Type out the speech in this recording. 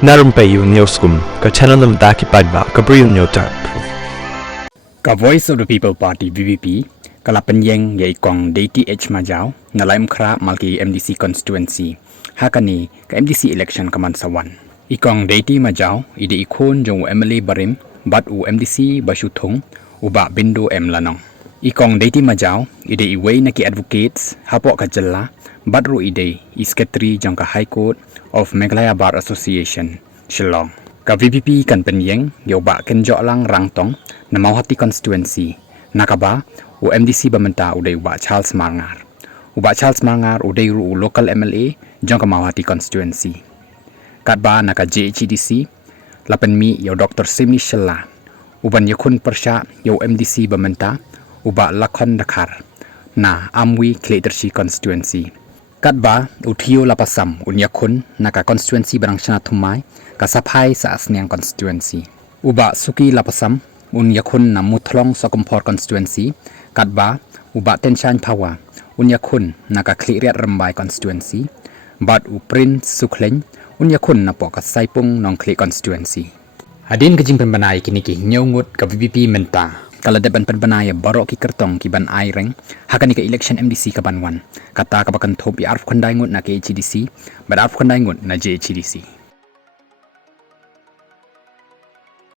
Na Rympei U channel nabynta paidbah Bri U Hynñiewtrep. Voice of the People Party VPP kalapenyeng yaikong DTH Majau na laimkra malki MDC constituency hakani ka MDC election kamansawan. Ikong DT Majau ide iakhun jong MLA barim bat u MDC bashuthung uba bindo lanong. Ikong DT Majau ide iway na ki advocates hapo ka jalla batru ide secretary jong ka High Court of Meghalaya Bar Association Shillong. Ka VPP kan penyeng yoba kenjok lang rangtong na mauhati constituency nakaba u MDC bamenta uday uba Charles Marngar. Uba Charles Marngar uday ru local MLA jong ka mauhati constituency. Katba naka JHADC lapen mi yo Dr. Simi Shella uban iakhun persya yo MDC bamenta uba ilakhon dakhar na amwi Khublei constituency. Katba uthiyo lapasam iakhun naka constituency barang syana thumai kasaphai sa asniang constituency. Uba suki lapasam iakhun na muthlong sokumpor constituency. Katba uba tenshan pawa iakhun naka Khublei Shibun constituency. Bat uprin sukleng iakhun na po kasaipung nong Khublei constituency. Hadin kajing Pynbna kini ki ngut ka VPP menta kaladaban Pynbna ya baroh ki kyrtong kiban reng hakani ka election MDC kabanwan kata kabakan thop iarf khandai ngut na KHADC bat arf khandai ngut na JHADC.